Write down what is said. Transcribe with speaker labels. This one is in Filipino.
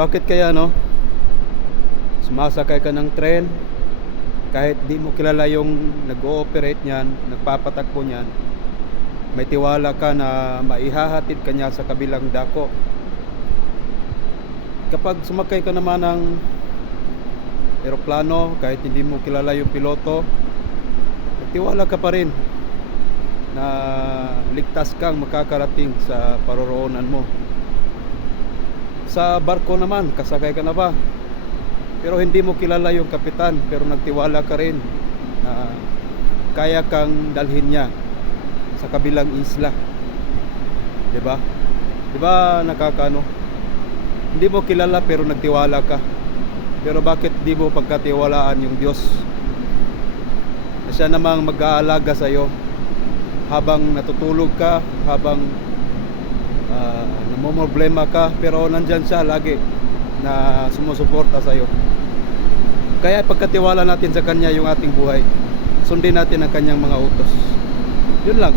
Speaker 1: Bakit kaya no? Sumasakay ka ng tren kahit di mo kilala yung nag-ooperate niyan, nagpapatakbo niyan, may tiwala ka na maihahatid ka niya sa kabilang dako. Kapag sumakay ka naman ng eroplano, kahit hindi mo kilala yung piloto, tiwala ka pa rin na ligtas kang makakarating sa paroroonan mo. Sa barko naman, kasakay ka na ba? Pero hindi mo kilala yung kapitan, pero nagtiwala ka rin na kaya kang dalhin niya sa kabilang isla. 'Di ba? 'Di ba nakakaano? Hindi mo kilala pero nagtiwala ka. Pero bakit di mo pagkatiwalaan yung Diyos? Na siya namang mag-aalaga sa iyo habang natutulog ka, habang uh, namomroblema ka, pero nandyan siya lagi na sumusuporta sa iyo. Kaya pagkatiwala natin sa Kanya yung ating buhay, sundin natin ang Kanyang mga utos. Yun lang.